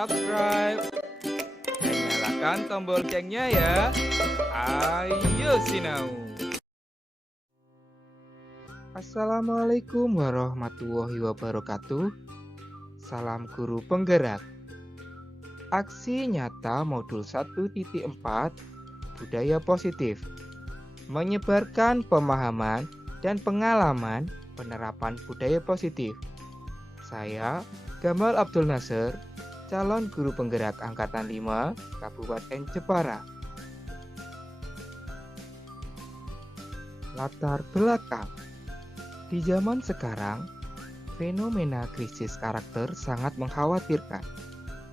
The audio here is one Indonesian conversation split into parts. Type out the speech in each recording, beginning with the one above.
subscribe, dan nyalakan tombol loncengnya ya. Ayo sinau. Assalamualaikum warahmatullahi wabarakatuh. Salam guru penggerak. Aksi nyata modul 1.4 Budaya Positif, menyebarkan pemahaman dan pengalaman penerapan budaya positif. Saya Gamal Abdul Nasir, calon guru penggerak Angkatan 5 Kabupaten Jepara. Latar belakang. Di zaman sekarang, fenomena krisis karakter sangat mengkhawatirkan.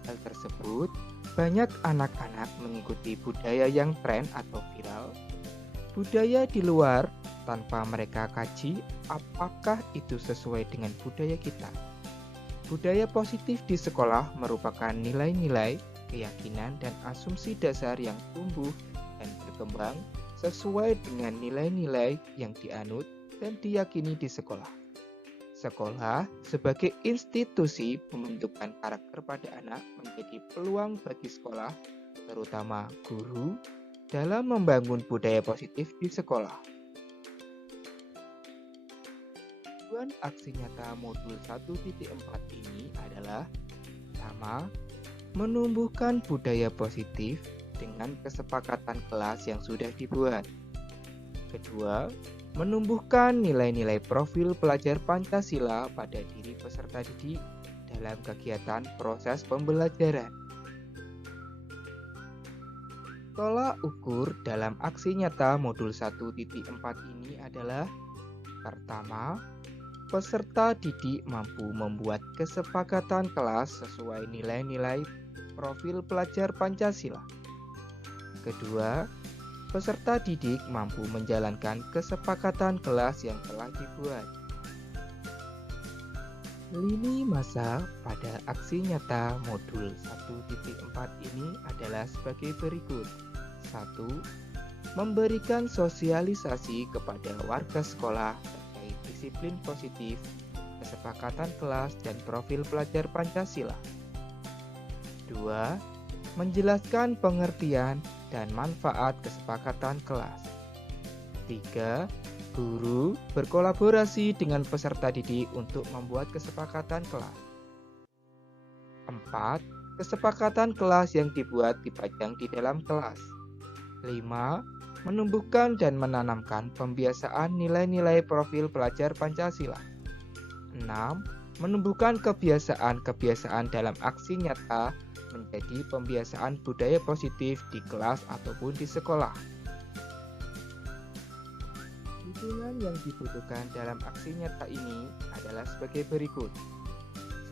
Hal tersebut, banyak anak-anak mengikuti budaya yang tren atau viral, budaya di luar tanpa mereka kaji apakah itu sesuai dengan budaya kita. Budaya positif di sekolah merupakan nilai-nilai, keyakinan, dan asumsi dasar yang tumbuh dan berkembang sesuai dengan nilai-nilai yang dianut dan diyakini di sekolah. Sekolah sebagai institusi pembentukan karakter pada anak menjadi peluang bagi sekolah, terutama guru, dalam membangun budaya positif di sekolah. Tujuan aksi nyata modul 1.4 ini adalah: pertama, menumbuhkan budaya positif dengan kesepakatan kelas yang sudah dibuat. Kedua, menumbuhkan nilai-nilai profil pelajar Pancasila pada diri peserta didik dalam kegiatan proses pembelajaran. Tolak ukur dalam aksi nyata modul 1.4 ini adalah: pertama, peserta didik mampu membuat kesepakatan kelas sesuai nilai-nilai profil pelajar Pancasila. Kedua, peserta didik mampu menjalankan kesepakatan kelas yang telah dibuat. Lini masa pada aksi nyata modul 1.4 ini adalah sebagai berikut. 1. Memberikan sosialisasi kepada warga sekolah terkait disiplin positif, kesepakatan kelas, dan profil pelajar Pancasila. 2. Menjelaskan pengertian dan manfaat kesepakatan kelas. 3. Guru berkolaborasi dengan peserta didik untuk membuat kesepakatan kelas. 4. Kesepakatan kelas yang dibuat dipajang di dalam kelas. 5. Menumbuhkan dan menanamkan pembiasaan nilai-nilai profil pelajar Pancasila. 6. Menumbuhkan kebiasaan-kebiasaan dalam aksi nyata menjadi pembiasaan budaya positif di kelas ataupun di sekolah. Dukungan yang dibutuhkan dalam aksi nyata ini adalah sebagai berikut.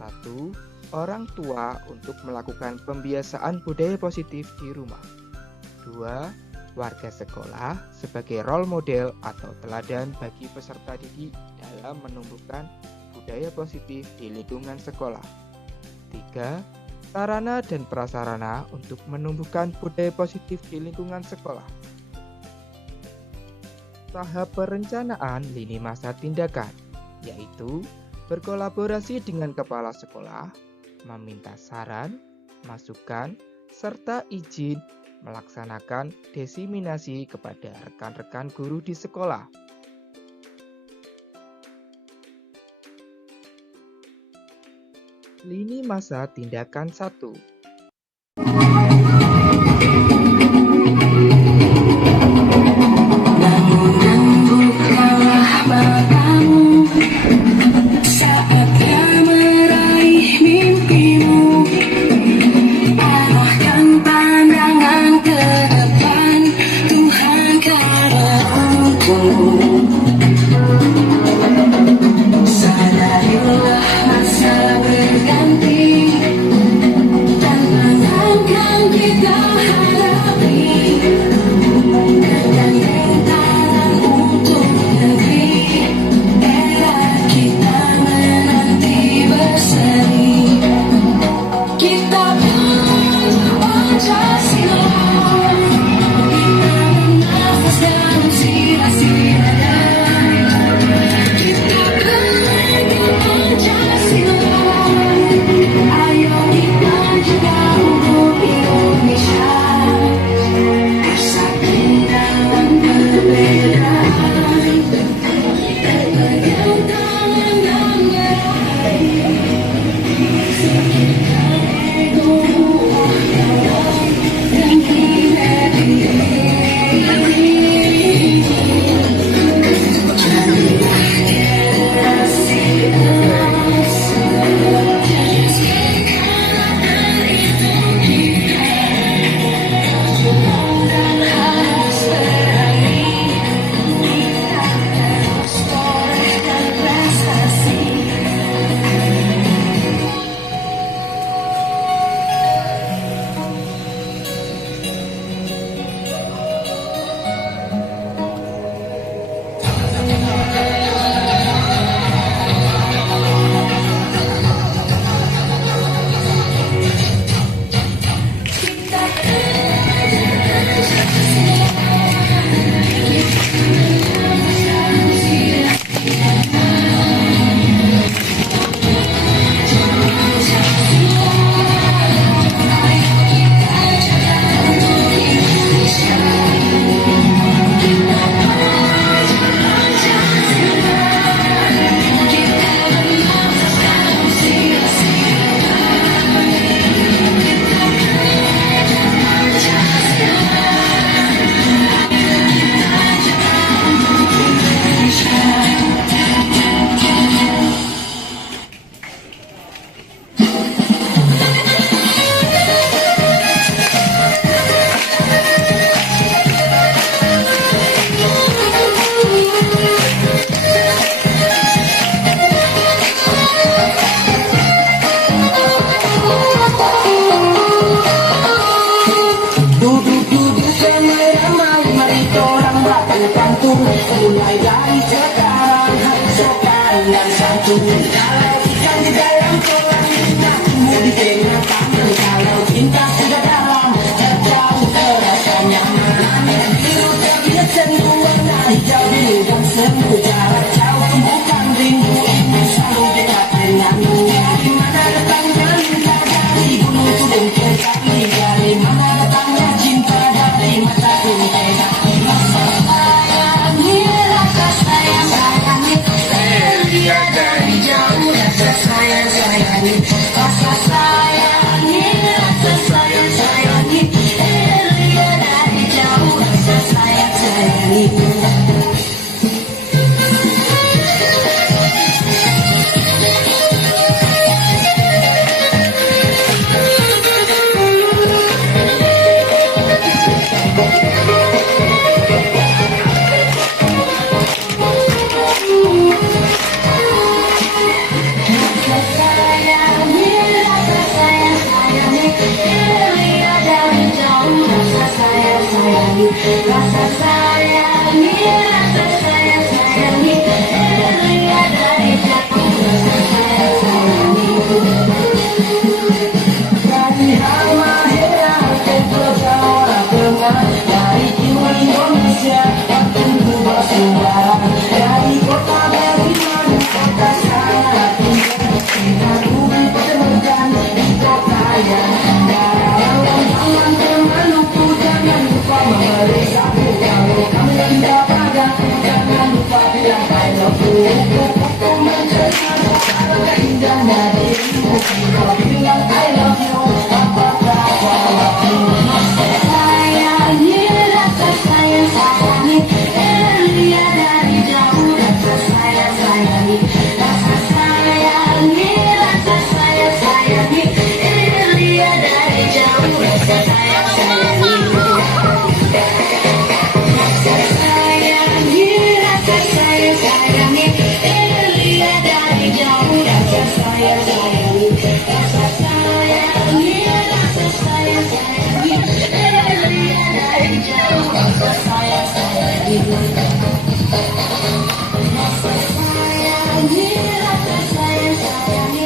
1. Orang tua untuk melakukan pembiasaan budaya positif di rumah. 2. Warga sekolah sebagai role model atau teladan bagi peserta didik dalam menumbuhkan budaya positif di lingkungan sekolah. 3. Sarana dan prasarana untuk menumbuhkan budaya positif di lingkungan sekolah. Tahap perencanaan lini masa tindakan, yaitu berkolaborasi dengan kepala sekolah, meminta saran, masukan, serta izin melaksanakan diseminasi kepada rekan-rekan guru di sekolah. Lini masa tindakan 1. Sadarilah masa berganti dan menganggap Mulai dari sekarang harus sopan dan santun. Kalau ikan di dalam kolam tak tumbuh di tengah tangan. Kalau cinta sudah dalam terjauh terasa nyaman. Biru terlihat sendu warna hijau biru dan semu. Jarak jauh tumbuhkan rindu ini selalu dekat denganmu. Dari mana datangnya cinta dari gunung turun ke kaki. Dari mana datangnya cinta dari mata tuntai hati. Dari jauh rasa sayang sayangi, rasa sayangi, rasa sayang sayangi. Lihat dari jauh rasa sayang sayangi. Rasa sayangi, rasa sayang sayangi. Lihat dari jauh rasa sayang sayangi. Dari Halmahera ke Jawa Tengah, dari timur Indonesia bertumbuh bersuara. Dari kota Berlin, kota sangat indah, kita tumbuh berjalan di kota yang indah. Jalan temanku jangan lupa memberi sapu. Kalau kamu tidak padaku jangan lupa bilang I love you. Aku menceritakan betapa indahnya dirimu. Kalau bilang I love you, apakah jawabmu? Rasa sayangi, rasa sayang sayangi. Lihat dari jauh rasa sayang sayangi. Rasa sayangi, rasa sayang sayangi. Lihat dari jauh rasa sayang sayangi. Rasa sayangi, rasa sayang sayangi. Lihat dari jauh rasa sayang sayangi. Rasa sayangi, rasa sayang sayangi. Lihat dari jauh rasa sayang sayangi. Rasa sayangi, rasa sayang sayangi.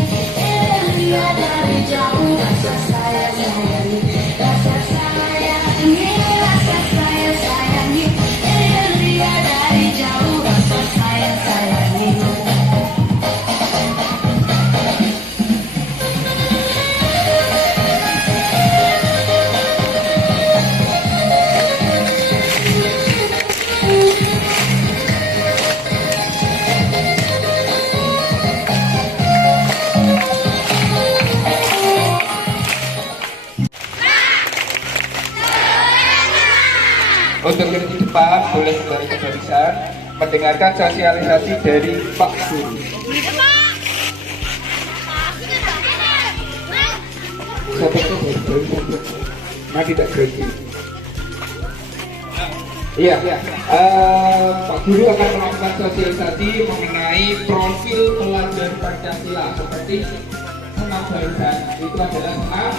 Lihat dari jauh rasa sayang sayangi. Rasa sayangi, rasa sayang sayangi. Lihat dari jauh rasa sayang sayangi. Untuk berdiri di depan, boleh kembali ke barisan, mendengarkan sosialisasi dari Pak Guru. Nah, tidak berhenti. Iya, Pak Guru akan melakukan sosialisasi mengenai profil pelajar Pancasila. Seperti senam barisan, itu adalah senam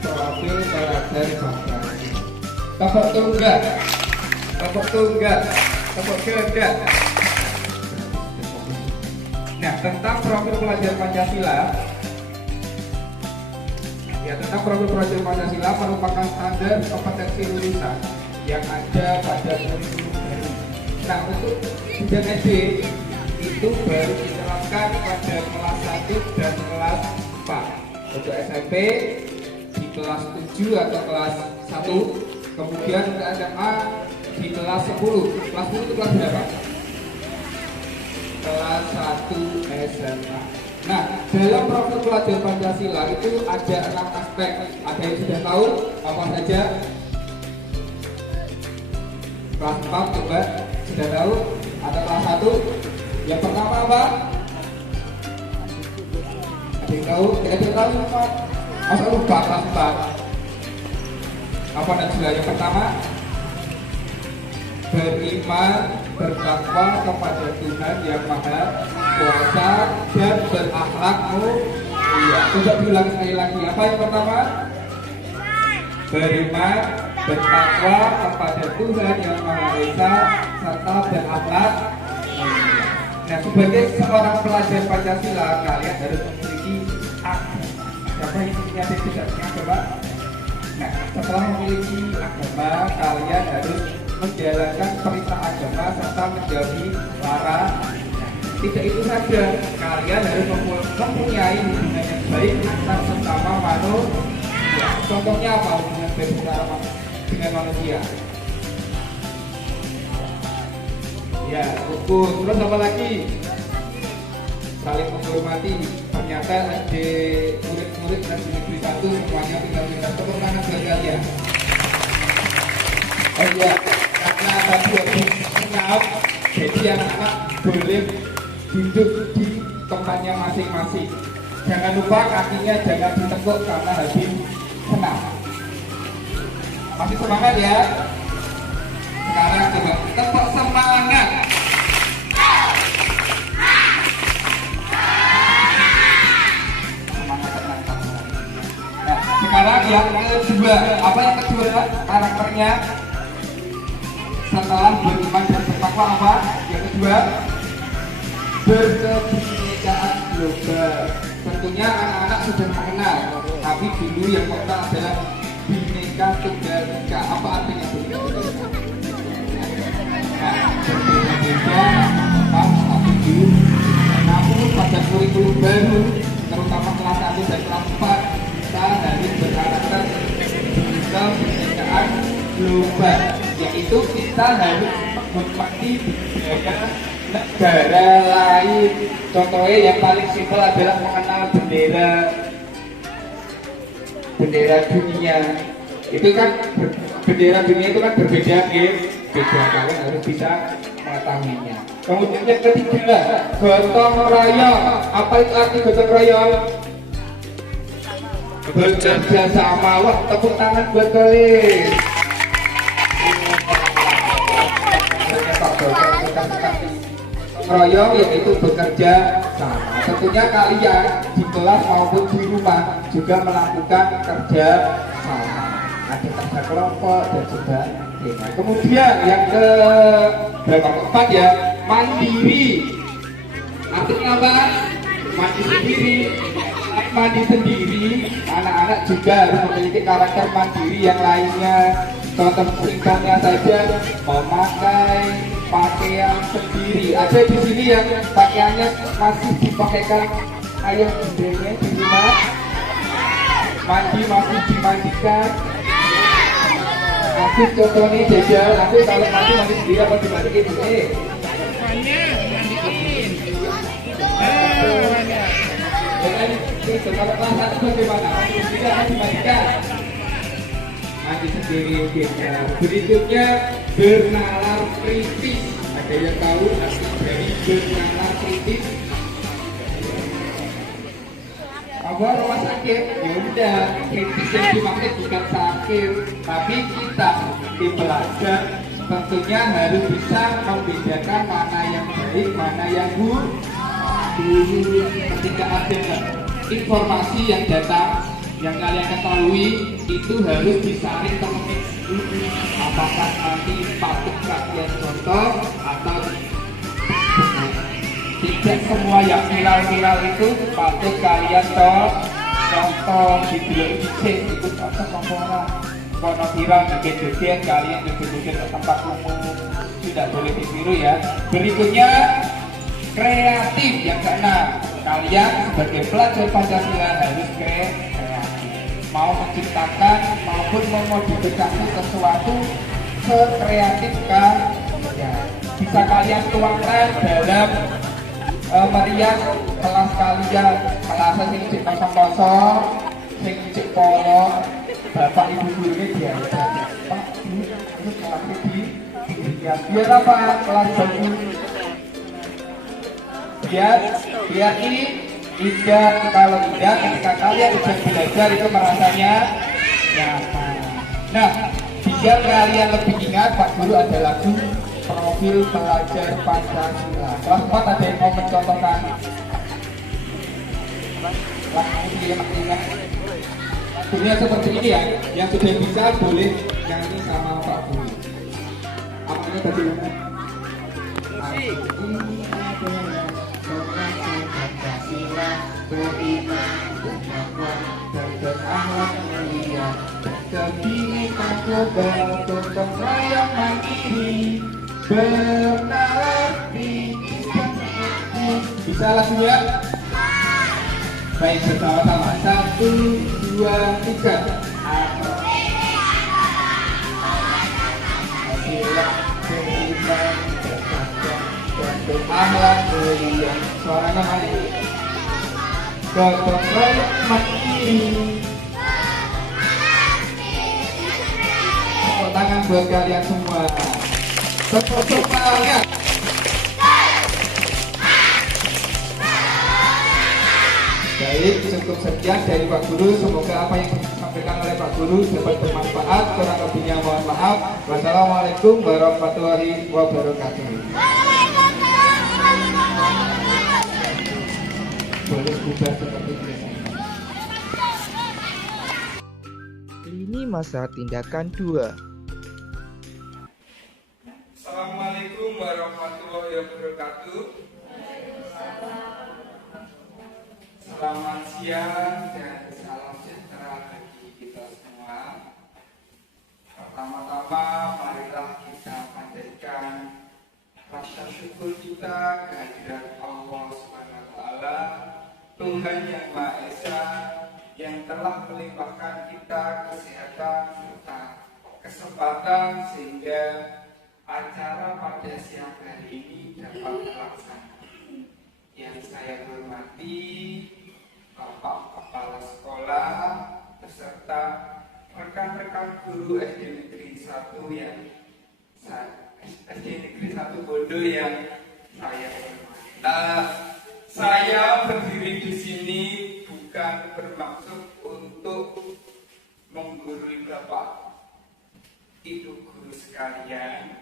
profil pelajar Pancasila. Tepuk tunggal, tepuk tunggal, tepuk gagak. Nah, tentang profil pelajar Pancasila, Ya, tentang profil prajurit Pancasila merupakan standar kompetensi lulusan yang ada pada kurikulum baru. Nah, untuk jenjang SD itu baru diterapkan pada kelas 1 dan kelas 4. Untuk SMP di kelas 7 atau kelas 1, kemudian untuk SMA di kelas 10. Kelas 10 itu kelas berapa? Kelas 1 SMA. Nah, dalam profil pelajar Pancasila itu ada 6 aspek. Ada yang sudah tahu apa saja? Kelas 4 coba sudah tahu? Ada kelas 1? Yang pertama apa? Ada yang tahu? Ada yang tahu semua? Masa lupa kelas 4? Apa Najla? Yang pertama, beriman, bertakwa kepada Tuhan yang Maha Kuasa dan berakhlak mulia. Coba diulang sekali lagi. Apa yang pertama? Beriman, bertakwa kepada Tuhan yang Maha Esa serta berakhlak mulia. Nah, sebagai seorang pelajar Pancasila, kalian harus memiliki agama. Siapa yang punya tidak punya agama? Nah, setelah memiliki agama, kalian harus menjalankan perintah agama serta menjauhi larangan. Tidak itu saja, kalian harus mempunyai hubungan yang baik antar sesama manusia. Contohnya apa hubungan baik dengan manusia? Ya, rukun. Terus apa lagi? Saling menghormati. Ternyata SD murid-murid SD negeri 1 semuanya pintar-pintar. Tepuk tangan buat kalian. Oh iya, karena tadi habis senyap, jadi anak-anak boleh duduk di tempatnya masing-masing. Jangan lupa kakinya jangan ditekuk karena habis senam. Masih semangat ya? Sekarang coba tepuk semangat. Semangat tenang. Nah, sekarang yang kedua, apa yang kedua karakternya? Setelah beriman dan bertakwa apa? Yang kedua, berkebinekaan global. Tentunya anak-anak sudah mengenal, tapi dulu yang pertama adalah Bhinneka Tunggal Ika. Apa artinya Bhinneka Tunggal Ika? Nah, berbeda-beda tapi dulu. Namun pada kurikulum baru, terutama kelas 1 dan kelas 4, kita harus berkarakter kebinekaan global, yaitu kita harus menghormati budaya negara lain. Contohnya yang paling simpel adalah mengenal bendera dunia. Itu kan bendera dunia itu kan berbeda, beda. Kalian harus bisa mengetahuinya. Kemudian yang ketiga, gotong royong. Apa itu arti gotong royong? Bekerja sama. Wah, tepuk tangan buat kalian. Royong yaitu bekerja sama. Tentunya kalian di kelas maupun di rumah juga melakukan kerja sama. Ada kerja kelompok dan sebagainya. Kemudian yang keempat ya, mandiri. Artinya apa? Mandi sendiri. Mandi sendiri, anak-anak juga harus memiliki karakter mandiri yang lainnya. Contoh singkatnya saja, memakai pakaian sendiri. Ada di sini yang pakaiannya masih dipakaikan ayah bundanya di rumah. Mandi masih dimandikan. Aku contohnya jajal, aku kalau mandi sendiri apa dimandikan ibu? Kalau kelas 1 bagaimana? Mandi sendiri apa dimandikan? Mandi sendiri. Berikutnya bernalar kritis. Ada yang tahu arti dari bernalar kritis? Apa rumah sakit? Ya udah, kritis yang dimaksud bukan sakit, tapi kita di pelajar tentunya harus bisa membedakan mana yang baik, mana yang buruk. Ketika ada informasi yang datang yang kalian ketahui itu harus disaring terlebih dulu. Apakah nanti patut kalian contoh atau tidak semua yang viral-viral itu patut kalian contoh. contoh video ini ikut contoh komporan warna pirang bikin joget kalian joget-joget ke tempat umum tidak boleh ditiru ya. Berikutnya kreatif yang keenam, kalian sebagai pelajar Pancasila harus kreatif, mau menciptakan maupun memodifikasi sesuatu sekreatif ya. Bisa kalian tuangkan dalam merias kelas kalian, kelas sing cek kosong-kosong, sing cek polo, bapak ibu gurunya biasa. Pak, ini kelas ini biar apa? Kelas bagus. Biar ini tidak, kalau tidak ketika kalian bisa belajar itu merasanya nyaman. Nah, biar kalian lebih ingat, Pak Guru ada lagu profil pelajar Pancasila. Kelas 4 ada yang mau mencontohkan lagu ini yang ingat. Lagunya seperti ini ya, yang sudah bisa boleh nyanyi sama Pak Guru. Apanya bagaimana? Ini adalah pelajar Pancasila, beriman dan takwa dan berakhlak mulia, kebhinneka global, gotong royong mandiri, bernalar di bisa langsung ya? Baik, bersama-sama 1, 2, 3. Beriman dan takwa dan berakhlak mulia. Suaranya mana? Gotong royong mandiri. Tepuk tangan buat kalian semua. Tepuk tangan. Baik, cukup sekian dari Pak Guru. Semoga apa yang disampaikan oleh Pak Guru dapat bermanfaat. Kurang lebihnya mohon maaf. Wassalamualaikum warahmatullahi wabarakatuh. Boleh bubar seperti biasa. Lini masa tindakan 2. Assalamualaikum warahmatullahi wabarakatuh. Selamat siang dan salam sejahtera bagi kita semua. Pertama-tama marilah kita panjatkan rasa syukur kita kehadirat Allah SWT, Tuhan yang Maha Esa, yang telah melimpahkan kita kesehatan serta kesempatan sehingga acara pada siang hari ini dapat terlaksana. Yang saya hormati Bapak Kepala Sekolah beserta rekan-rekan guru SD Negeri 1 yang SD Negeri 1 Bondo yang saya hormati. Saya berdiri di sini bukan bermaksud untuk menggurui Bapak Ibu guru sekalian,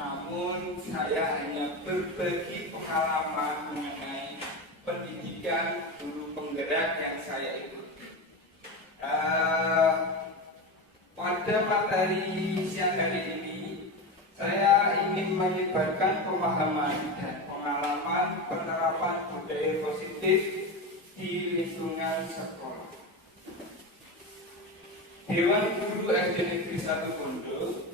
namun saya hanya berbagi pengalaman mengenai pendidikan guru penggerak yang saya ikuti. Pada materi siang hari ini, saya ingin menyebarkan pemahaman dan pengalaman penerapan budaya positif di lingkungan sekolah. Dewan Guru SD Negeri 1 Bondo,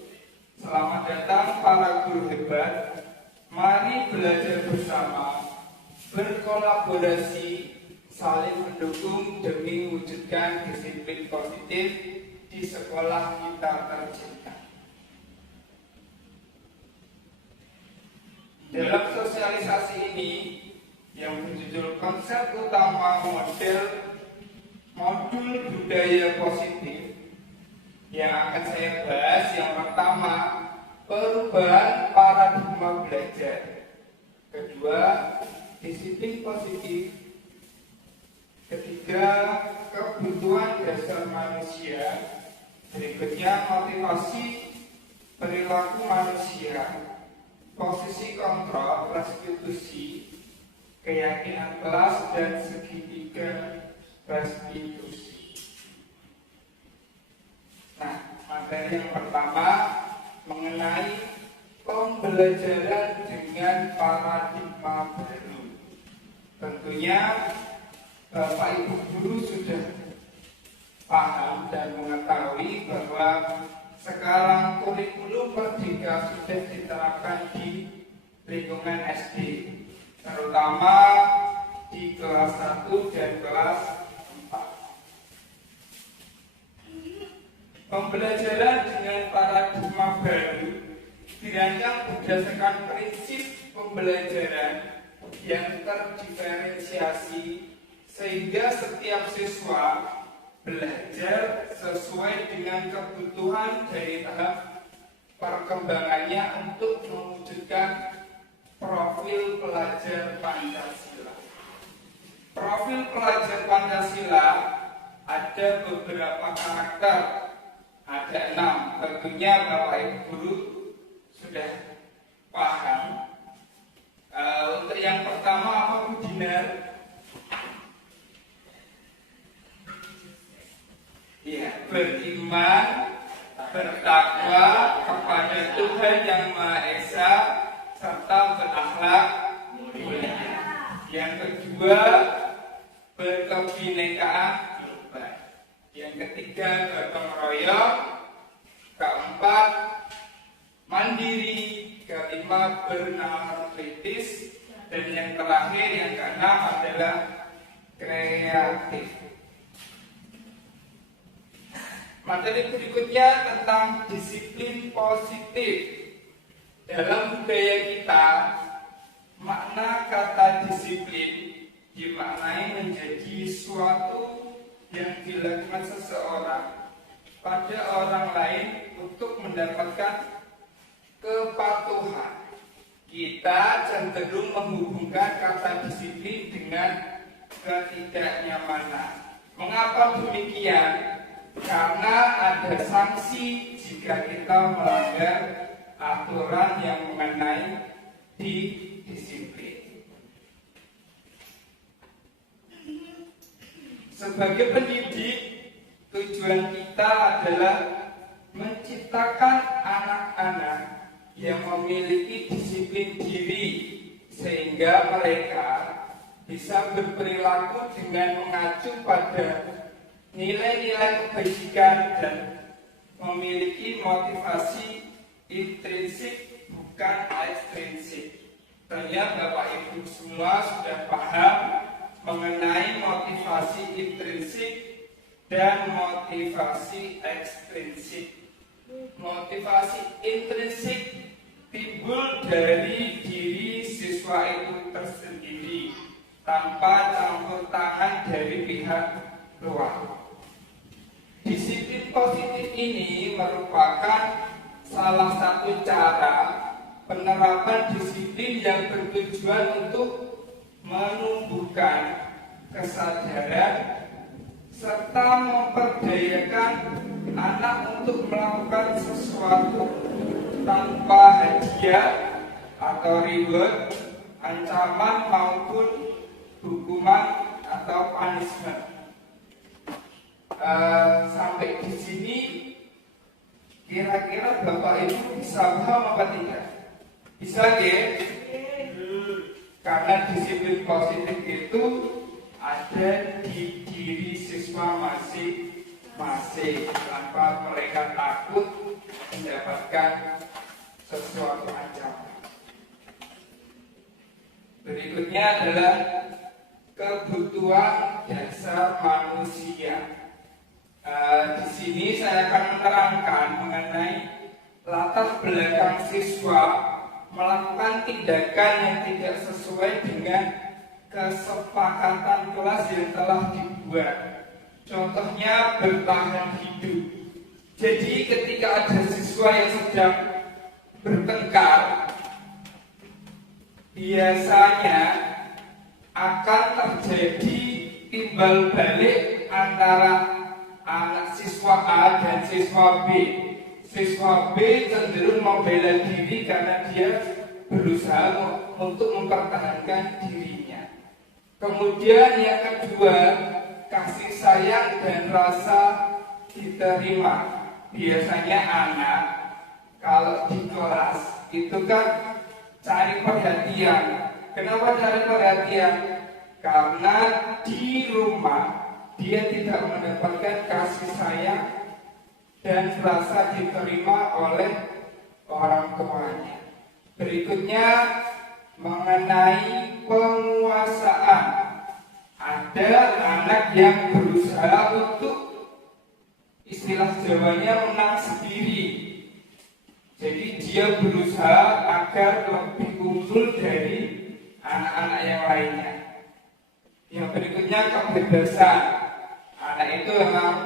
selamat datang para guru hebat. Mari belajar bersama, berkolaborasi, saling mendukung demi mewujudkan disiplin positif di sekolah kita tercinta. Dalam sosialisasi ini yang berjudul konsep utama modul budaya positif, yang akan saya bahas yang pertama, perubahan paradigma belajar. Kedua, disiplin positif. Ketiga, kebutuhan dasar manusia. Berikutnya, motivasi perilaku manusia. Posisi kontrol, restitusi, keyakinan kelas, dan segitiga restitusi. Nah, materi yang pertama mengenai pembelajaran dengan paradigma baru. Tentunya Bapak Ibu guru sudah paham dan mengetahui bahwa sekarang kurikulum Merdeka sudah diterapkan di lingkungan SD, terutama di kelas 1 dan kelas 4. Pembelajaran dengan paradigma baru dirancang berdasarkan prinsip pembelajaran yang terdiferensiasi sehingga setiap siswa belajar sesuai dengan kebutuhan dari tahap perkembangannya untuk mewujudkan profil pelajar Pancasila. Profil pelajar Pancasila ada beberapa karakter, ada 6. Tentunya Bapak Ibu Guru sudah paham. Untuk yang pertama apa Bu Dinar? Ya, beriman, bertakwa kepada Tuhan Yang Maha Esa serta berakhlak mulia. Yang kedua, berkebinekaan global. Yang ketiga, gotong royong. Keempat, mandiri. Kelima, bernalar kritis. Dan yang terakhir, yang keenam adalah kreatif. Materi berikutnya tentang disiplin positif. Dalam budaya kita, makna kata disiplin dimaknai menjadi suatu yang dilakukan seseorang pada orang lain untuk mendapatkan kepatuhan. Kita cenderung menghubungkan kata disiplin dengan ketidaknyamanan. Mengapa demikian? Karena ada sanksi jika kita melanggar aturan yang mengenai disiplin. Sebagai pendidik, tujuan kita adalah menciptakan anak-anak yang memiliki disiplin diri sehingga mereka bisa berperilaku dengan mengacu pada nilai-nilai kebajikan dan memiliki motivasi intrinsik bukan ekstrinsik. Ternyata Bapak Ibu semua sudah paham mengenai motivasi intrinsik dan motivasi ekstrinsik. Motivasi intrinsik timbul dari diri siswa itu tersendiri tanpa campur tangan dari pihak luar. Disiplin positif ini merupakan salah satu cara penerapan disiplin yang bertujuan untuk menumbuhkan kesadaran serta memperdayakan anak untuk melakukan sesuatu tanpa hadiah atau reward, ancaman maupun hukuman atau punishment. Sampai di sini kira-kira Bapak Ibu bisa paham apa tidak? Bisa ya? Karena disiplin positif itu ada di diri siswa masing-masing tanpa mereka takut mendapatkan sesuatu ancaman. Berikutnya adalah kebutuhan dasar manusia. Di sini saya akan menerangkan mengenai latar belakang siswa melakukan tindakan yang tidak sesuai dengan kesepakatan kelas yang telah dibuat. Contohnya bertahan hidup. Jadi ketika ada siswa yang sedang bertengkar, biasanya akan terjadi timbal balik antara anak siswa A dan siswa B. Siswa B cenderung membela diri karena dia berusaha untuk mempertahankan dirinya. Kemudian yang kedua, kasih sayang dan rasa diterima. Biasanya anak kalau di kelas itu kan cari perhatian. Kenapa cari perhatian? Karena di rumah dia tidak mendapatkan kasih sayang dan rasa diterima oleh orang tuanya. Berikutnya mengenai penguasaan. Ada anak yang berusaha untuk istilah Jawanya menang sendiri. Jadi dia berusaha agar lebih unggul dari anak-anak yang lainnya. Yang berikutnya kebebasan. Anak itu memang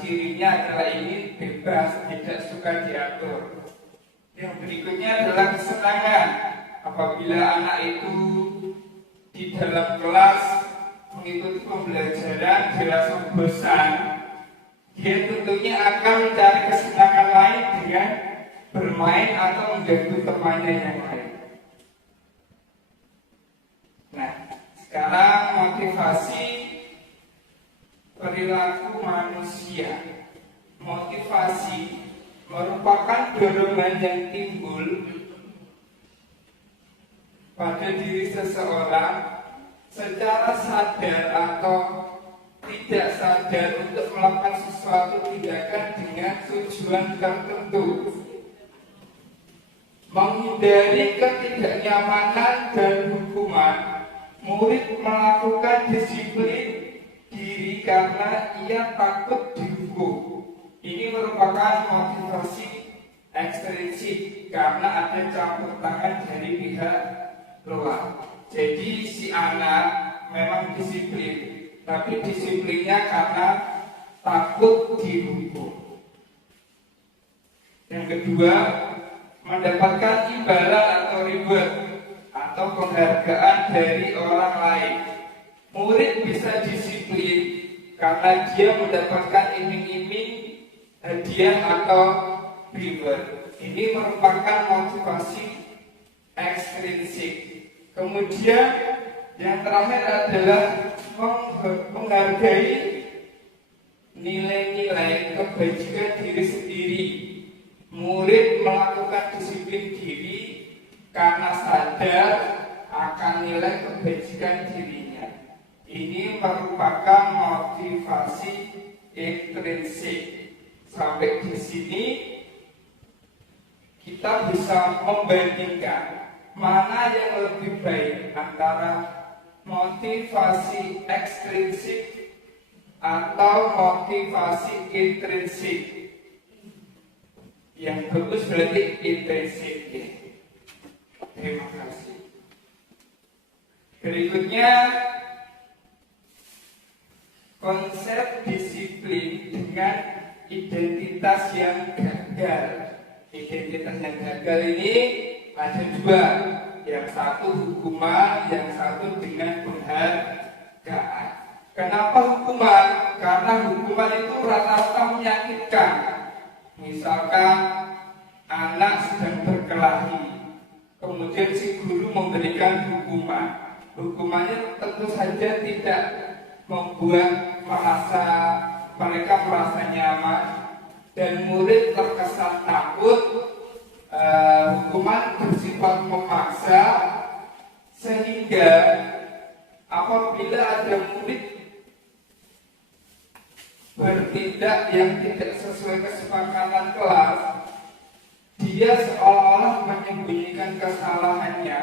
cirinya adalah ini bebas, tidak suka diatur. Yang berikutnya adalah kesenangan. Apabila anak itu di dalam kelas mengikuti pembelajaran dirasa bosan, dia tentunya akan mencari kesenangan lain dengan bermain atau mengganggu temannya yang lain. Nah, sekarang motivasi perilaku manusia. Motivasi merupakan dorongan yang timbul pada diri seseorang secara sadar atau tidak sadar untuk melakukan sesuatu tindakan dengan tujuan tertentu. Menghindari ketidaknyamanan dan hukuman, murid melakukan disiplin diri karena ia takut dihukum. Ini merupakan motivasi ekstrinsik karena ada campur tangan dari pihak luar. Jadi si anak memang disiplin, tapi disiplinnya karena takut dihukum. Yang kedua, mendapatkan imbalan atau reward atau penghargaan dari orang lain. Murid bisa disiplin karena dia mendapatkan iming-iming, hadiah atau reward. Ini merupakan motivasi ekstrinsik. Kemudian yang terakhir adalah menghargai nilai-nilai kebajikan diri sendiri. Murid melakukan disiplin diri karena sadar akan nilai kebajikan dirinya. Ini merupakan motivasi intrinsik. Sampai di sini kita bisa membandingkan mana yang lebih baik antara motivasi ekstrinsik atau motivasi intrinsik. Yang bagus berarti intrinsik. Terima kasih. Berikutnya konsep disiplin dengan identitas yang gagal. Identitas yang gagal ini ada dua. Yang satu hukuman, yang satu dengan penghargaan. Kenapa hukuman? Karena hukuman itu rata-rata menyakitkan. Misalkan anak sedang berkelahi, kemudian si guru memberikan hukuman. Hukumannya tentu saja tidak membuat mereka merasa nyaman dan murid terkesan takut. Hukuman bersifat memaksa sehingga apabila ada murid bertindak yang tidak sesuai kesepakatan kelas, dia seolah-olah menyembunyikan kesalahannya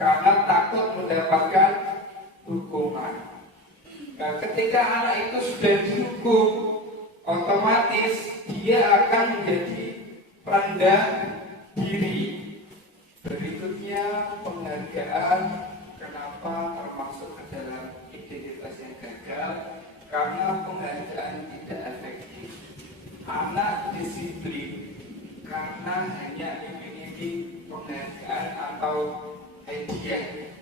karena takut mendapatkan hukuman. Nah, ketika anak itu sudah dihukum, otomatis dia akan menjadi rendah diri. Berikutnya penghargaan. Kenapa termasuk ke dalam identitas yang gagal? Karena penghargaan tidak efektif. Anak disiplin karena hanya iming-iming penghargaan atau hadiah.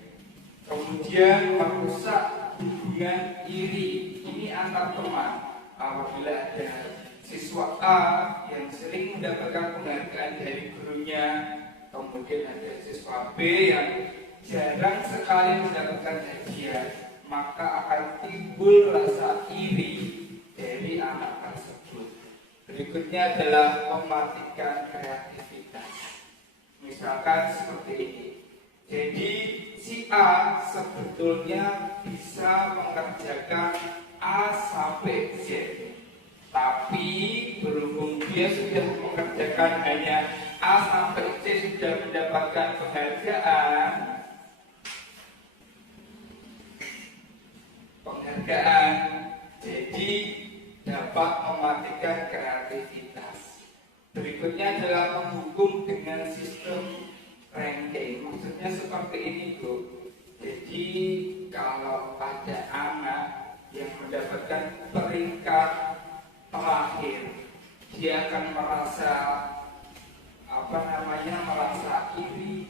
Kemudian merusak hubungan iri. Ini antar teman. Apabila ada siswa A yang sering mendapatkan penghargaan dari gurunya, kemudian ada siswa B yang jarang sekali mendapatkan hadiah, maka akan timbul rasa iri dari anak tersebut. Berikutnya adalah mematikan kreativitas. Misalkan seperti ini, Jadi si A sebetulnya bisa mengerjakan A sampai Z. Tapi berhubung dia sudah mengerjakan hanya A sampai C, sudah mendapatkan penghargaan, jadi dapat mematikan kreativitas. Berikutnya adalah menghukum dengan sistem ranking. Maksudnya seperti ini, Bu. Jadi kalau ada anak yang mendapatkan peringkat terakhir, dia akan merasa merasa iri,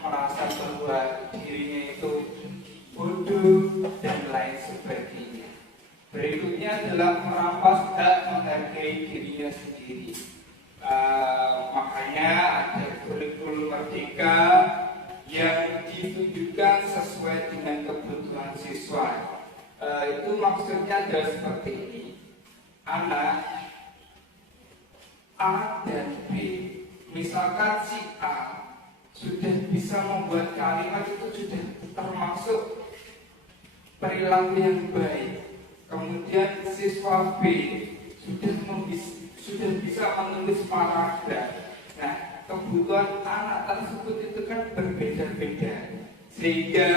merasa bahwa dirinya itu bodoh dan lain sebagainya. Berikutnya adalah merampas hak menghargai dirinya sendiri. Makanya ada kurikulum merdeka yang ditujukan sesuai dengan kebutuhan siswa. Itu maksudnya adalah seperti ini. Anak A dan B, misalkan si A sudah bisa membuat kalimat itu sudah termasuk perilaku yang baik. Kemudian siswa B sudah bisa menulis paragraf. Nah, kebutuhan anak tersebut itu kan berbeda-beda, sehingga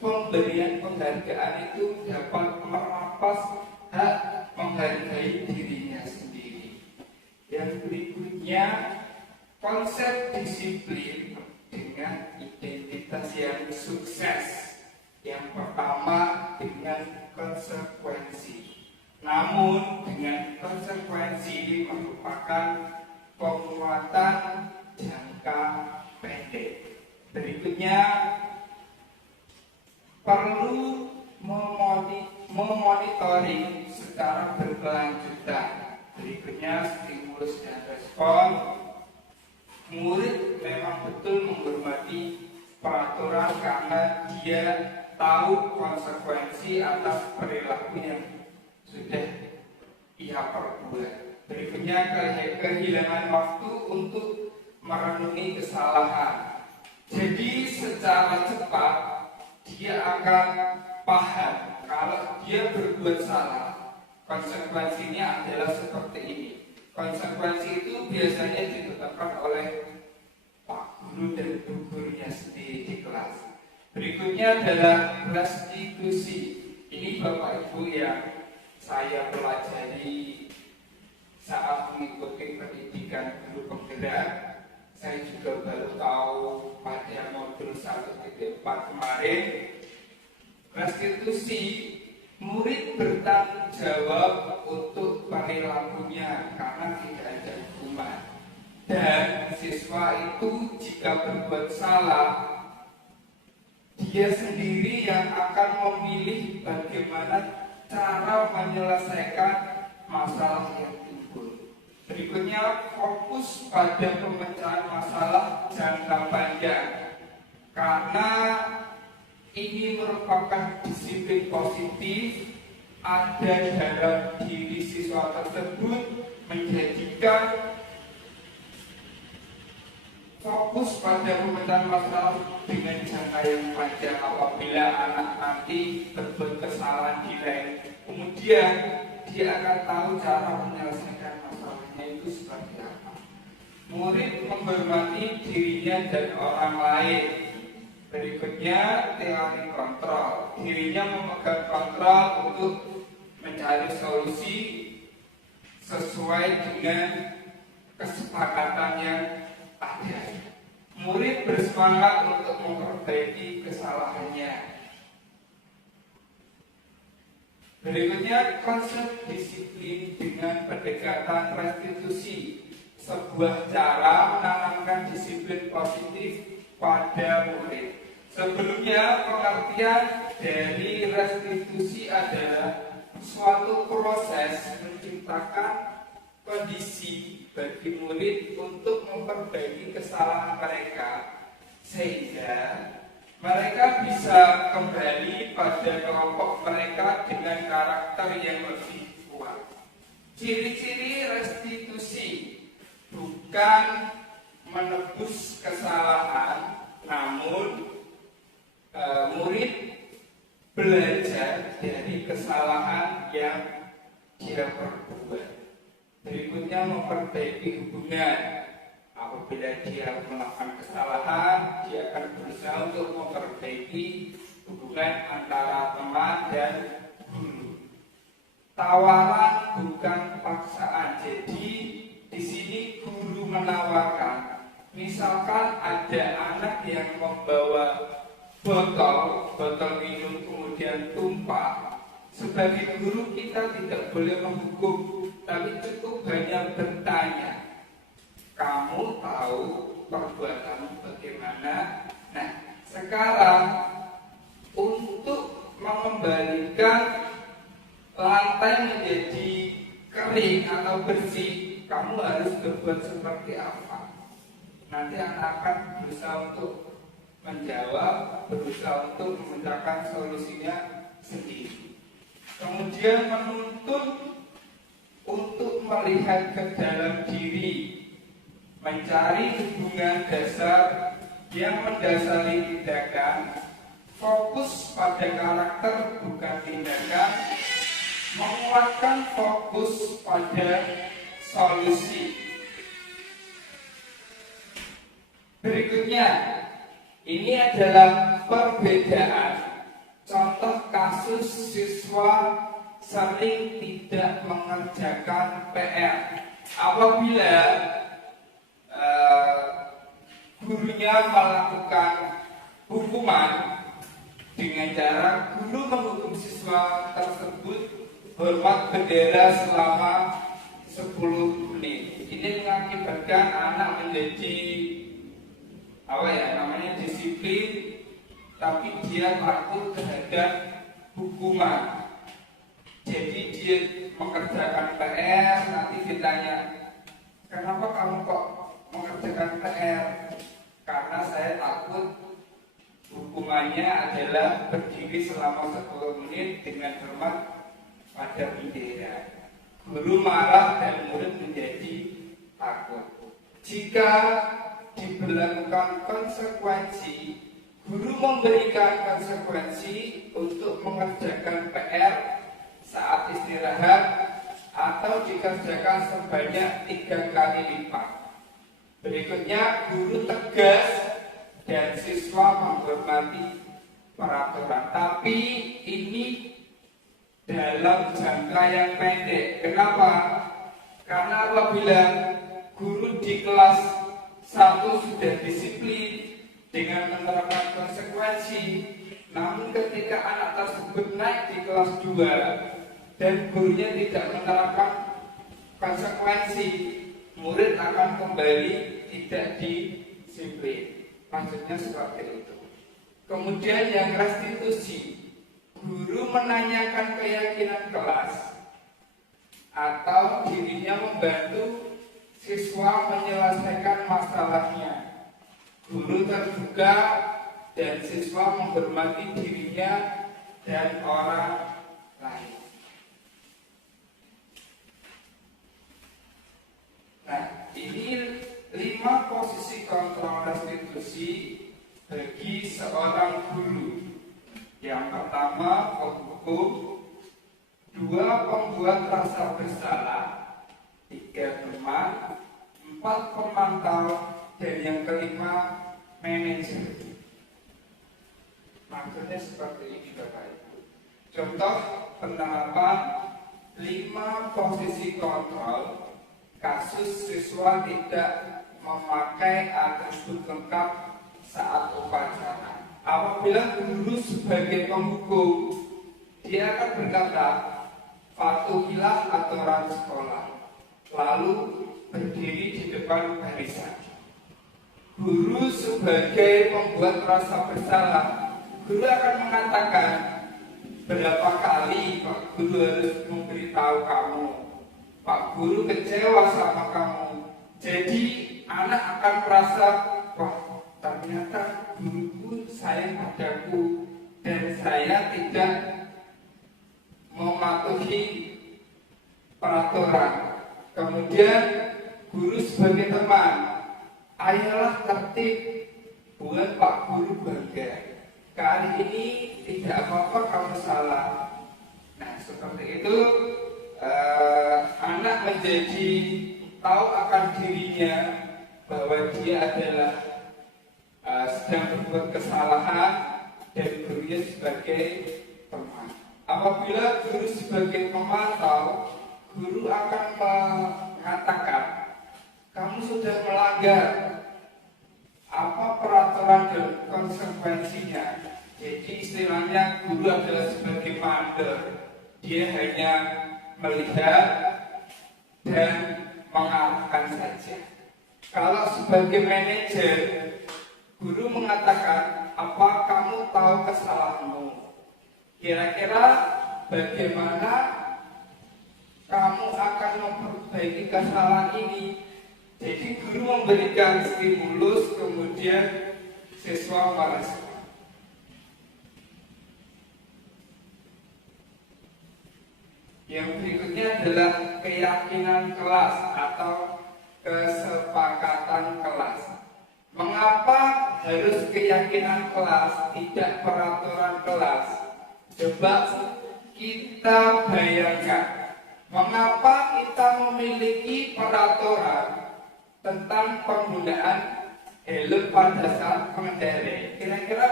pemberian penghargaan itu dapat merampas hak menghargai dirinya sendiri. Yang berikutnya, konsep disiplin dengan identitas yang sukses. Yang pertama dengan konsekuensi. Namun dengan konsekuensi merupakan penguatan jangka pendek. Berikutnya, perlu memonitoring secara berkelanjutan. Berikutnya, stimulus dan respon. Murid memang betul menghormati peraturan karena dia tahu konsekuensi atas perilaku yang sudah ia perbuat. Berikutnya, kehilangan waktu untuk merenungi kesalahan. Jadi secara cepat dia akan paham kalau dia berbuat salah, konsekuensinya adalah seperti ini. Konsekuensi itu biasanya ditetapkan oleh Pak Guru dan Bu Gurunya sendiri di kelas. Berikutnya adalah restitusi. Ini Bapak Ibu yang saya pelajari saat mengikuti pendidikan guru penggerak. Saya juga baru tahu pada modul 1.4 kemarin. Restitusi, murid bertanggung jawab untuk perilakunya karena tidak ada hukuman. Dan siswa itu jika berbuat salah, dia sendiri yang akan memilih bagaimana cara menyelesaikan masalah yang timbul. Berikutnya, fokus pada pemecahan masalah jangka panjang. Karena ini merupakan disiplin positif ada dalam diri siswa tersebut, menjadikan fokus pada pemecahan masalah dengan jangka yang panjang. Apabila anak nanti berbuat kesalahan di lain, kemudian dia akan tahu cara menyelesaikan masalahnya itu seperti apa. Murid menghormati dirinya dan orang lain. Berikutnya, teori kontrol. Dirinya memegang kontrol untuk mencari solusi sesuai dengan kesepakatan yang ada. Murid bersemangat untuk memperbaiki kesalahannya. Berikutnya, konsep disiplin dengan pendekatan restitusi. Sebuah cara menanamkan disiplin positif pada murid. Sebelumnya, pengertian dari restitusi adalah suatu proses menciptakan kondisi bagi murid untuk memperbaiki kesalahan mereka, sehingga mereka bisa kembali pada kelompok mereka dengan karakter yang lebih kuat. Ciri-ciri restitusi bukan menebus kesalahan, Namun murid belajar dari kesalahan yang dia perbuat. Berikutnya memperbaiki hubungan. Apabila dia melakukan kesalahan, dia akan berusaha untuk memperbaiki hubungan antara teman dan guru. Tawaran bukan paksaan. Jadi di sini guru menawarkan. Misalkan ada anak yang membawa botol minum kemudian tumpah. Sebagai guru kita tidak boleh menghukum, tapi cukup hanya bertanya. Kamu tahu perbuatanmu bagaimana? Nah, sekarang untuk mengembalikan lantai menjadi kering atau bersih, kamu harus berbuat seperti apa? Nanti anak akan berusaha untuk menjawab, berusaha untuk memecahkan solusinya sendiri. Kemudian menuntut untuk melihat ke dalam diri, mencari hubungan dasar yang mendasari tindakan, fokus pada karakter bukan tindakan, menguatkan fokus pada solusi. Berikutnya, ini adalah perbedaan contoh kasus siswa sering tidak mengerjakan PR. Apabila gurunya melakukan hukuman dengan cara guru menghukum siswa tersebut hormat bendera selama 10 menit. Ini mengakibatkan anak menjadi disiplin, tapi dia takut terhadap hukuman. Jadi dia mengerjakan PR, nanti ditanya, kenapa kamu kok mengerjakan PR? Karena saya takut hukumannya adalah berdiri selama 10 menit dengan hormat pada bendera. Guru marah dan murid menjadi takut. Jika diberlakukan konsekuensi, guru memberikan konsekuensi untuk mengerjakan PR saat istirahat atau dikerjakan sebanyak 3 kali lipat. Berikutnya, guru tegas dan siswa menghormati peraturan. Tapi ini dalam jangka yang pendek. Kenapa? Karena apabila guru di kelas 1 sudah disiplin dengan menerapkan konsekuensi, namun ketika anak tersebut naik di kelas 2 dan gurunya tidak menerapkan konsekuensi, murid akan kembali tidak disiplin. Maksudnya seperti itu. Kemudian yang restitusi, guru menanyakan keyakinan kelas atau dirinya membantu siswa menyelesaikan masalahnya. Guru terbuka dan siswa menghormati dirinya dan orang lain. Nah, ini 5 posisi kontrol restitusi bagi seorang guru. Yang pertama, penghukum. 2, pembuat rasa bersalah. 3, teman. 4, pemantau. Dan yang kelima, manajer. Maksudnya seperti ini Bapak Ibu. Contoh penerapan 5 posisi kontrol kasus siswa tidak memakai atribut lengkap saat upacara. Apabila guru sebagai penghukum, dia akan berkata, patuhilah aturan sekolah, lalu berdiri di depan barisan. Guru sebagai pembuat rasa bersalah, guru akan mengatakan, berapa kali Pak Guru harus memberitahu kamu, Pak Guru kecewa sama kamu. Jadi anak akan merasa, wah ternyata guruku sayang padaku dan saya tidak mematuhi peraturan. Kemudian guru sebagai teman, ayolah tertib, buat Pak Guru bangga. Kali ini tidak apa-apa kamu salah. Nah, seperti itu anak menjadi tahu akan dirinya bahwa dia adalah sedang berbuat kesalahan dan gurunya sebagai teman. Apabila guru sebagai pemantau, guru akan mengatakan kamu sudah melanggar apa peraturan dan konsekuensinya. Jadi istilahnya guru adalah sebagai mandor. Dia hanya melihat dan mengarahkan saja. Kalau sebagai manajer, guru mengatakan, apa kamu tahu kesalahanmu? Kira-kira bagaimana kamu akan memperbaiki kesalahan ini? Jadi guru memberikan stimulus, kemudian siswa merespon. Yang berikutnya adalah keyakinan kelas atau kesepakatan kelas. Mengapa harus keyakinan kelas, tidak peraturan kelas? Coba kita bayangkan, mengapa kita memiliki peraturan tentang penggunaan helm pada saat mengendarai? Kira-kira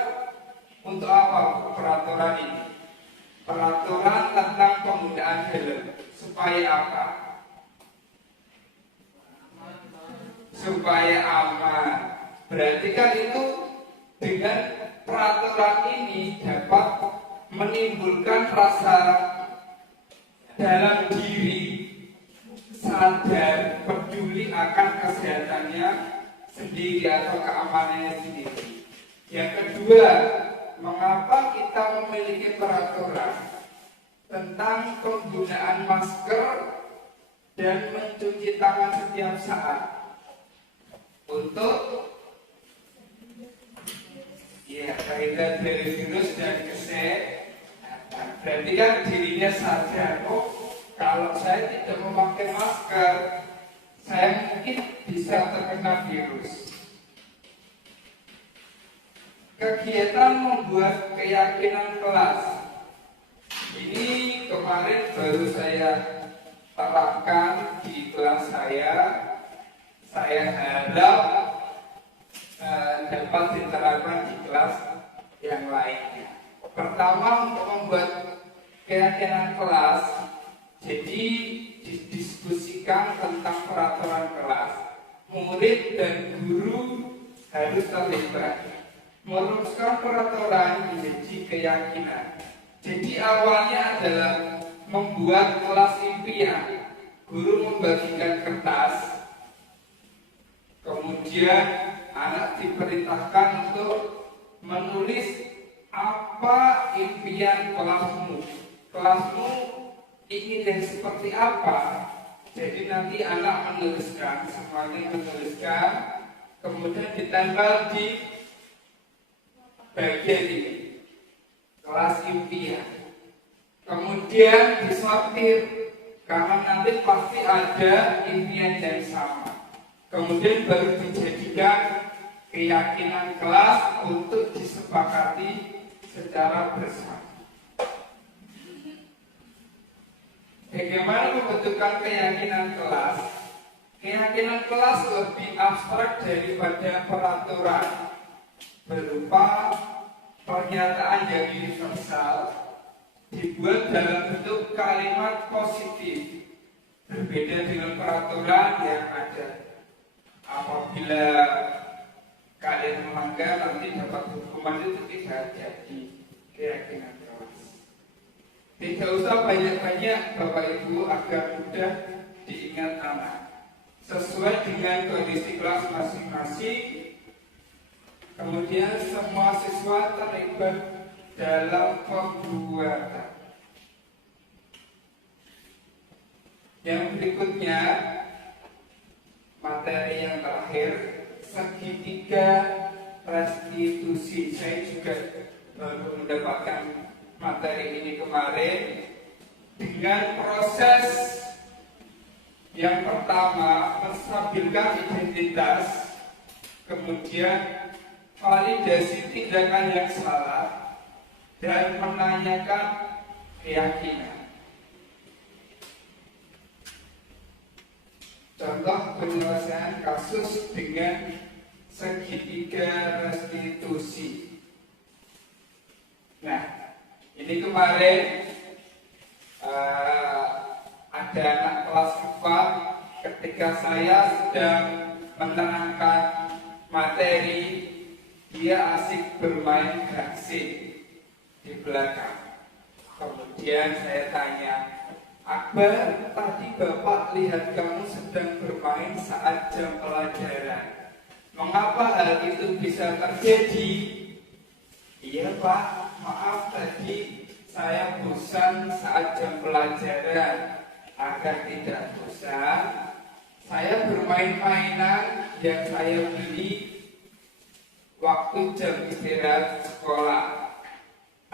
untuk apa peraturan ini? Peraturan tentang penggunaan helm supaya apa? Supaya aman. Berarti kan itu dengan peraturan ini dapat menimbulkan rasa dalam diri sadar, peduli akan kesehatannya sendiri atau keamanannya sendiri. Yang kedua, mengapa kita memiliki peraturan tentang penggunaan masker dan mencuci tangan setiap saat untuk kaitan dari virus dan kesehatan. Berarti kan dirinya sadar, oh kalau saya tidak memakai masker, saya mungkin bisa terkena virus. Kegiatan membuat keyakinan kelas ini kemarin baru saya terapkan di kelas saya. Saya harap dapat diterapkan di kelas yang lainnya. Pertama, untuk membuat keyakinan kelas, jadi didiskusikan tentang peraturan kelas. Murid dan guru harus terlibat. Merumuskan peraturan menjadi keyakinan. Jadi awalnya adalah membuat kelas impian. Guru membagikan kertas, kemudian anak diperintahkan untuk menulis apa impian kelasmu. Kelasmu ingin yang seperti apa? Jadi nanti anak menuliskan, semuanya menuliskan, kemudian ditempel di bagian ini, kelas impian. Kemudian disortir, karena nanti pasti ada impian yang sama. Kemudian baru dijadikan keyakinan kelas untuk disepakati secara bersama. Bagaimana membentukkan keyakinan kelas? Keyakinan kelas lebih abstrak daripada peraturan, berupa pernyataan yang universal dibuat dalam bentuk kalimat positif, berbeda dengan peraturan yang ada. Apabila kalian melanggar, nanti dapat hukuman, itu tidak jadi keyakinan kelas. Tidak usah banyak-banyak Bapak Ibu agar mudah diingat anak, sesuai dengan kondisi kelas masing-masing. Kemudian semua siswa terlibat dalam pembuatan. Yang berikutnya, materi yang terakhir, segitiga restitusi. Saya juga baru mendapatkan materi ini kemarin. Dengan proses yang pertama, menstabilkan identitas, kemudian validasi tindakan yang salah dan menanyakan keyakinan. Contoh penyelesaian kasus dengan segitiga restitusi. Nah, ini kemarin ada anak kelas 4 ketika saya sedang menerangkan materi, dia asik bermain gangsing di belakang. Kemudian saya tanya, Akbar, tadi Bapak lihat kamu sedang bermain saat jam pelajaran. Mengapa hal itu bisa terjadi? Iya Pak, maaf tadi saya bosan saat jam pelajaran. Agar tidak bosan, saya bermain mainan yang saya beli waktu jam istirahat sekolah.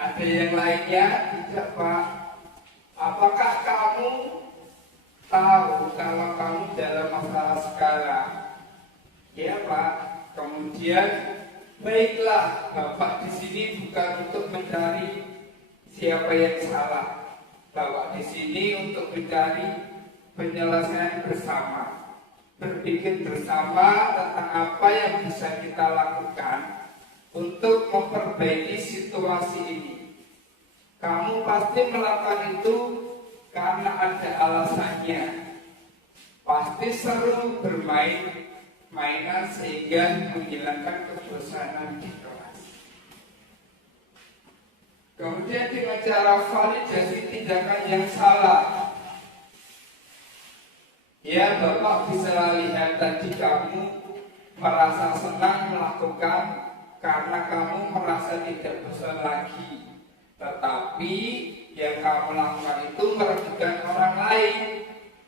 Ada yang lainnya? Tidak Pak. Apakah kamu tahu kalau kamu dalam masalah sekarang? Ya Pak. Kemudian, baiklah, Bapak di sini bukan untuk mencari siapa yang salah. Bapak di sini untuk mencari penyelesaian bersama, berpikir bersama tentang apa yang bisa kita lakukan untuk memperbaiki situasi ini. Kamu pasti melakukan itu karena ada alasannya. Pasti seru bermain mainan sehingga menghilangkan kebosanan di kelas. Kemudian dengan cara validasi tindakan yang salah. Ya, Bapak bisa lihat tadi kamu merasa senang melakukan karena kamu merasa tidak bosan lagi. Tetapi yang kamu lakukan itu merugikan orang lain.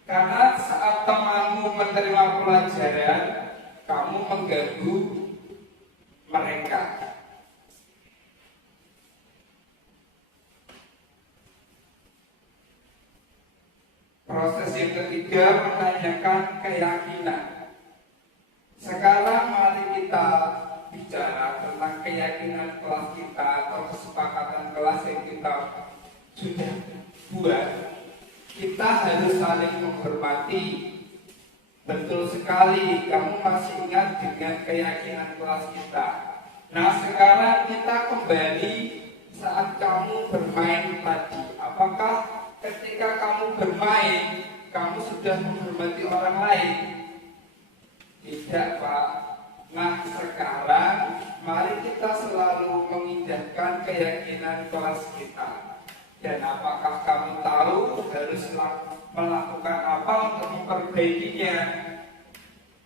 Karena saat temanmu menerima pelajaran, kamu mengganggu mereka. Proses yang ketiga, menanyakan keyakinan. Sekarang mari kita bicara tentang keyakinan kelas kita atau kesepakatan kelas yang kita sudah buat. Kita harus saling menghormati. Betul sekali, kamu masih ingat dengan keyakinan kelas kita. Nah, sekarang kita kembali saat kamu bermain tadi. Apakah ketika kamu bermain, kamu sudah menghormati orang lain? Tidak, Pak. Nah, sekarang mari kita selalu mengindahkan keyakinan kelas kita. Dan apakah kamu tahu harus melakukan apa untuk memperbaikinya?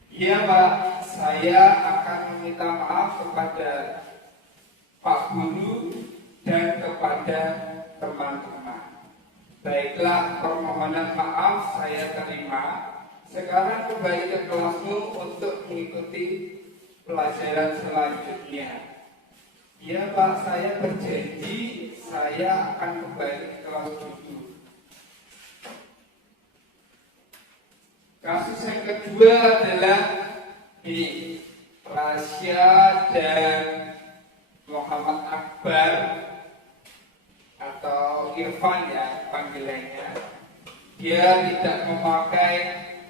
Iya, Pak. Saya akan meminta maaf kepada Pak Guru dan kepada teman-teman. Baiklah, permohonan maaf saya terima. Sekarang kembali ke kelasmu untuk mengikuti pelajaran selanjutnya. Ya Pak, saya berjanji saya akan kembali ke kelas dulu. Kasus yang kedua adalah ini, Rasya dan Muhammad Akbar atau Irfan ya panggilannya. Dia tidak memakai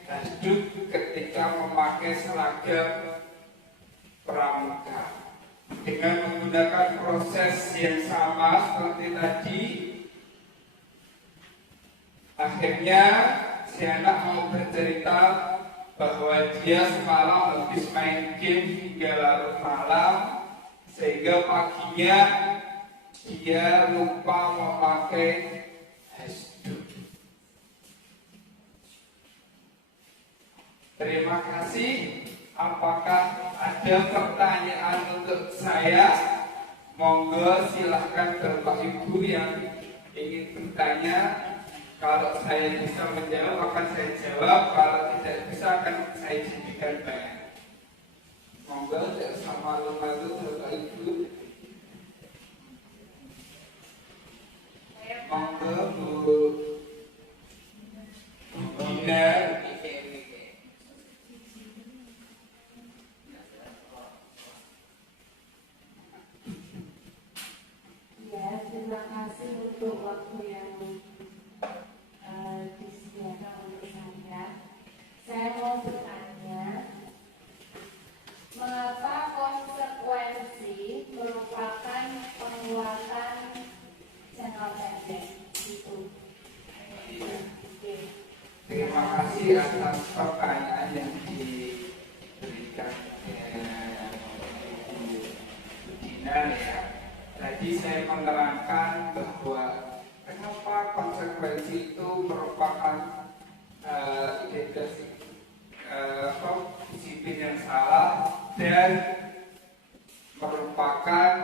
hasduk ketika memakai seragam pramuka. Dengan menggunakan proses yang sama seperti tadi, akhirnya si anak mau bercerita bahwa dia semalam habis main game hingga larut malam, sehingga paginya dia lupa memakai hasduk. Terima kasih. Apakah ada pertanyaan untuk saya? Monggo silahkan Bapak Ibu yang ingin bertanya. Kalau saya bisa menjawab akan saya jawab. Kalau tidak bisa akan saya jadikan bayan. Monggo tidak usah malu-malu Bapak Ibu. Monggo Bu Dina. kasih atas pertanyaan yang diberikan Ibu Dina ya. Tadi saya menerangkan bahwa kenapa konsekuensi itu merupakan disiplin yang salah dan merupakan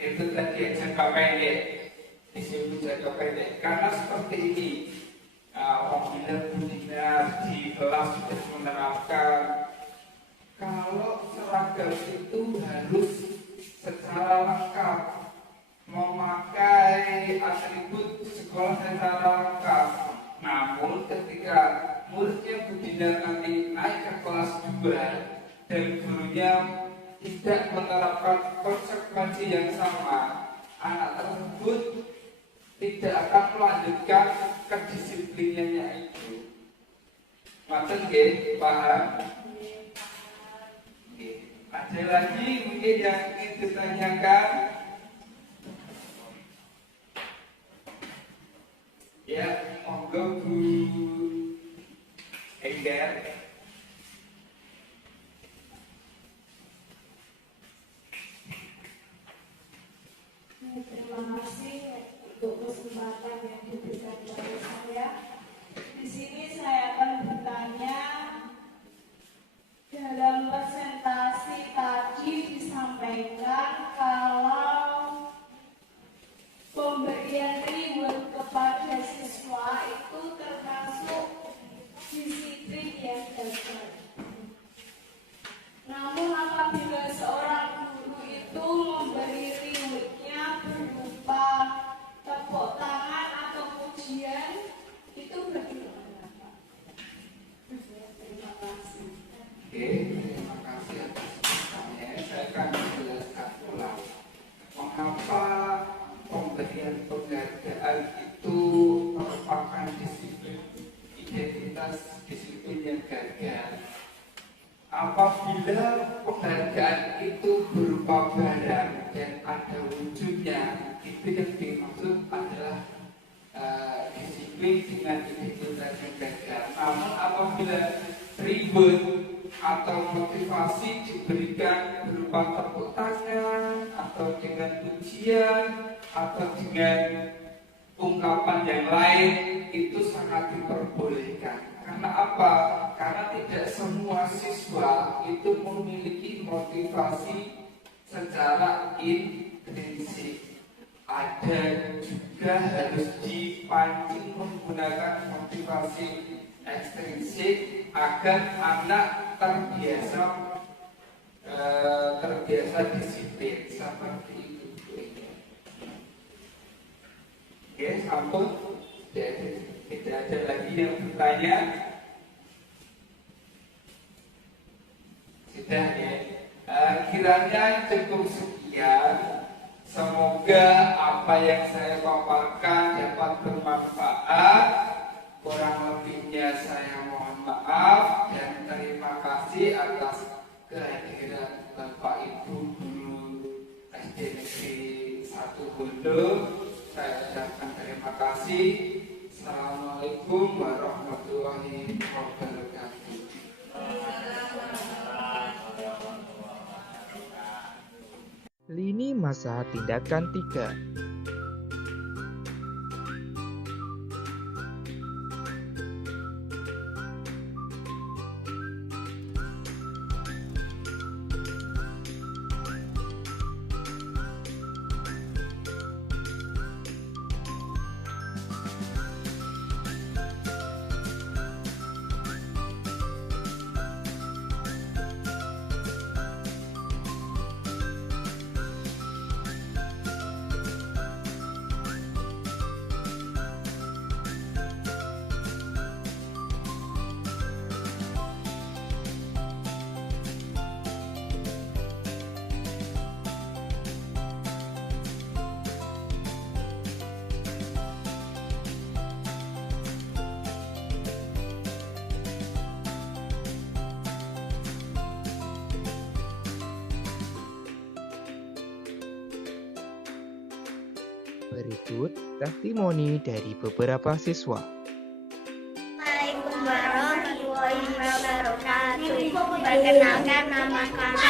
itu tadi jangka pendek, disiplin jangka pendek. Karena seperti ini, apabila Budina di kelas sudah menerapkan kalau seragam itu harus secara lengkap, memakai atribut sekolah secara lengkap. Namun ketika muridnya Budina nanti naik ke kelas 2 dan gurunya tidak menerapkan konsekuensi yang sama, anak tersebut tidak akan melanjutkan kedisiplinannya itu. Maksud nggih, paham? Ada lagi mungkin yang ingin ditanyakan? Ya, monggo Bu Engger. Terima kasih untuk kesempatan yang diberikan kepada saya. Di sini saya akan bertanya, dalam presentasi tadi disampaikan kalau pemberian reward kepada siswa itu termasuk disiplin yang gagal. Namun apabila seorang guru itu memberi rewardnya berupa tepuk tangan atau pujian, itu bagaimana, Pak? Terima kasih. Oke, terima kasih atas pertanyaannya. Saya akan menjelaskan ulang mengapa pemberian penghargaan itu merupakan disiplin identitas disiplin yang gagal. Apabila penghargaan itu berupa barang dan ada wujudnya, itu yang dimaksud adalah disiplin dengan identitas yang gagal. Namun apabila reward atau motivasi diberikan berupa tepuk tangan atau dengan pujian atau dengan ungkapan yang lain, itu sangat diperbolehkan. Karena apa? Karena tidak semua siswa itu memiliki motivasi secara intrinsik. Ada juga harus dipancing menggunakan motivasi ekstrinsik agar anak terbiasa disiplin seperti itu. Oke, sampun. Jadi tidak ada lagi yang bertanya. Sudah ya. Kiranya cukup sekian. Semoga apa yang saya paparkan dapat bermanfaat. Kurang lebihnya saya mohon maaf dan terima kasih atas kehadiran Bapak Ibu Guru SD Negeri 1 Bondo. Saya ucapkan terima kasih. Assalamualaikum warahmatullahi wabarakatuh. Lini masa tindakan 3. Berikut testimoni dari beberapa siswa. Assalamualaikum Perkenalkan, nama kami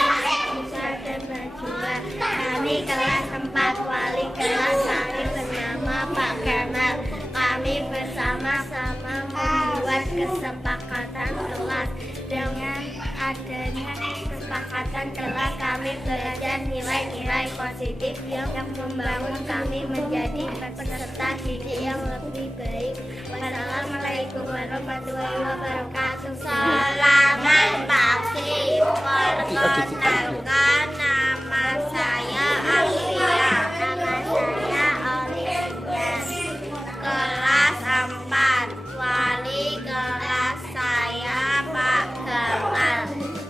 Musa dan Najwa. Kami kelas 4, wali kelas kami bernama Pak Gamal. Kami bersama-sama membuat kesepakatan kelas. Dengan adanya kesepakatan kelas, kami belajar nilai-nilai positif yang membangun kami menjadi peserta didik yang lebih baik. Wassalamualaikum warahmatullahi wabarakatuh. Selamat pagi. Perkenalkan, nama saya Afia. Nama saya Olivia. Kelas 4. Wali kelas saya Pak Gamal.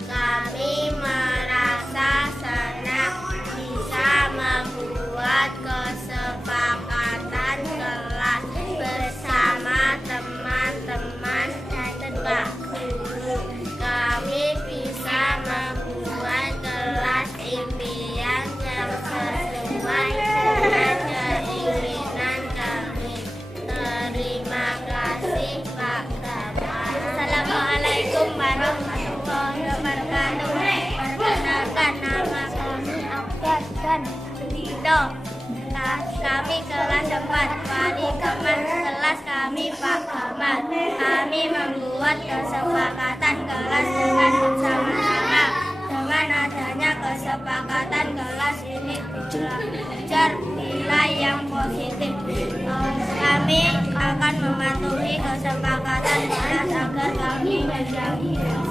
Kami merasa senang bisa membuat kesepakatan kelas bersama teman-teman dan Pak Guru. Kami bisa membuat kelas impian yang sesuai dengan keinginan kami. Terima kasih Pak Gamal. Assalamualaikum warahmatullahi wabarakatuh. Perkenalkan, nama kami Abad dan Tito. Kami kelas 4, wali kelas kami Pak Gamal. Kami membuat kesepakatan kelas dengan bersama-sama. Dengan adanya kesepakatan kelas ini belajar nilai yang positif. Kami akan mematuhi kesepakatan kelas agar kami menjadi yang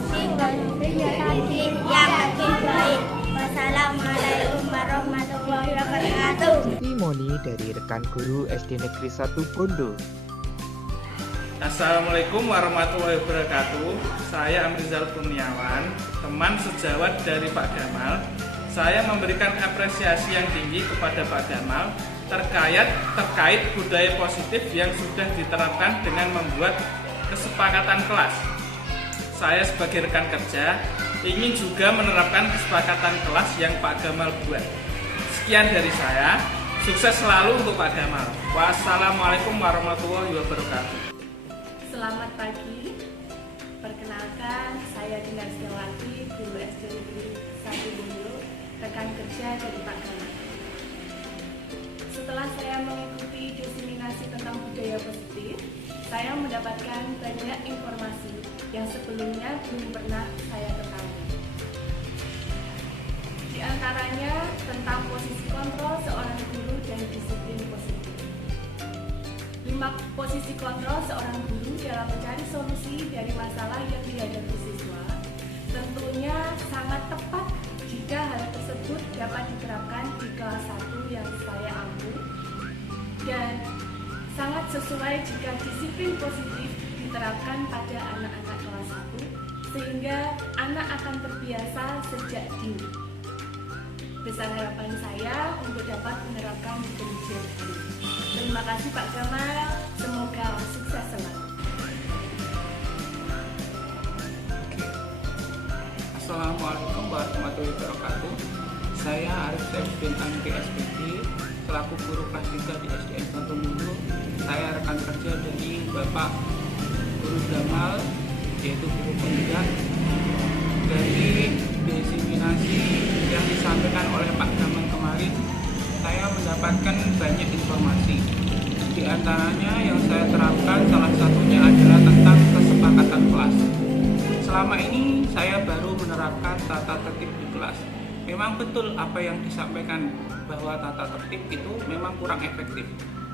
lebih baik. Wassalamualaikum warahmatullahi wabarakatuh. Testimoni dari rekan guru SD Negeri 1 Bondo. Assalamualaikum warahmatullahi wabarakatuh. Saya Amrizal Kurniawan, teman sejawat dari Pak Gamal. Saya memberikan apresiasi yang tinggi kepada Pak Gamal terkait budaya positif yang sudah diterapkan dengan membuat kesepakatan kelas. Saya sebagai rekan kerja ingin juga menerapkan kesepakatan kelas yang Pak Gamal buat. Sekian dari saya. Sukses selalu untuk Pak Gamal. Wassalamualaikum warahmatullahi wabarakatuh. Selamat pagi. Perkenalkan, saya Dinar Setiawati, guru SD Negeri 1 Bondo, rekan kerja dari Pak Gamal. Setelah saya mengikuti diseminasi tentang budaya positif, saya mendapatkan banyak informasi yang sebelumnya belum pernah saya ketahui. Di antaranya tentang posisi kontrol seorang guru dan disiplin positif. 5 posisi kontrol seorang guru dalam mencari solusi dari masalah yang dihadapi siswa tentunya sangat tepat jika hal tersebut dapat diterapkan di kelas 1 yang saya ambil, dan sangat sesuai jika disiplin positif diterapkan pada anak-anak kelas 1 sehingga anak akan terbiasa sejak dini. Besar harapan saya untuk dapat menerapkan demikian ini. Terima kasih Pak Gamal, semoga sukses selalu. Assalamualaikum warahmatullahi wabarakatuh. Saya Arif Syafdin Andri SPT, selaku guru kelas 3 di SDN 1 Bondo. Saya rekan kerja dari Bapak Guru Gamal, yaitu guru penggerak. Dari diseminasi yang disampaikan oleh Pak Gamal kemarin, saya mendapatkan banyak informasi. Di antaranya yang saya terapkan salah satunya adalah tentang kesepakatan kelas. Selama ini saya baru menerapkan tata tertib di kelas. Memang betul apa yang disampaikan bahwa tata tertib itu memang kurang efektif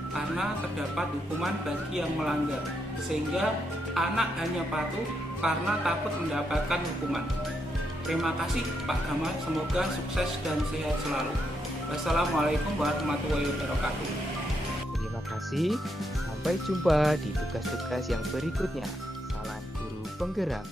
karena terdapat hukuman bagi yang melanggar, sehingga anak hanya patuh karena takut mendapatkan hukuman. Terima kasih Pak Gamal, semoga sukses dan sehat selalu. Wassalamualaikum warahmatullahi wabarakatuh. Terima kasih, sampai jumpa di tugas-tugas yang berikutnya. Salam guru penggerak.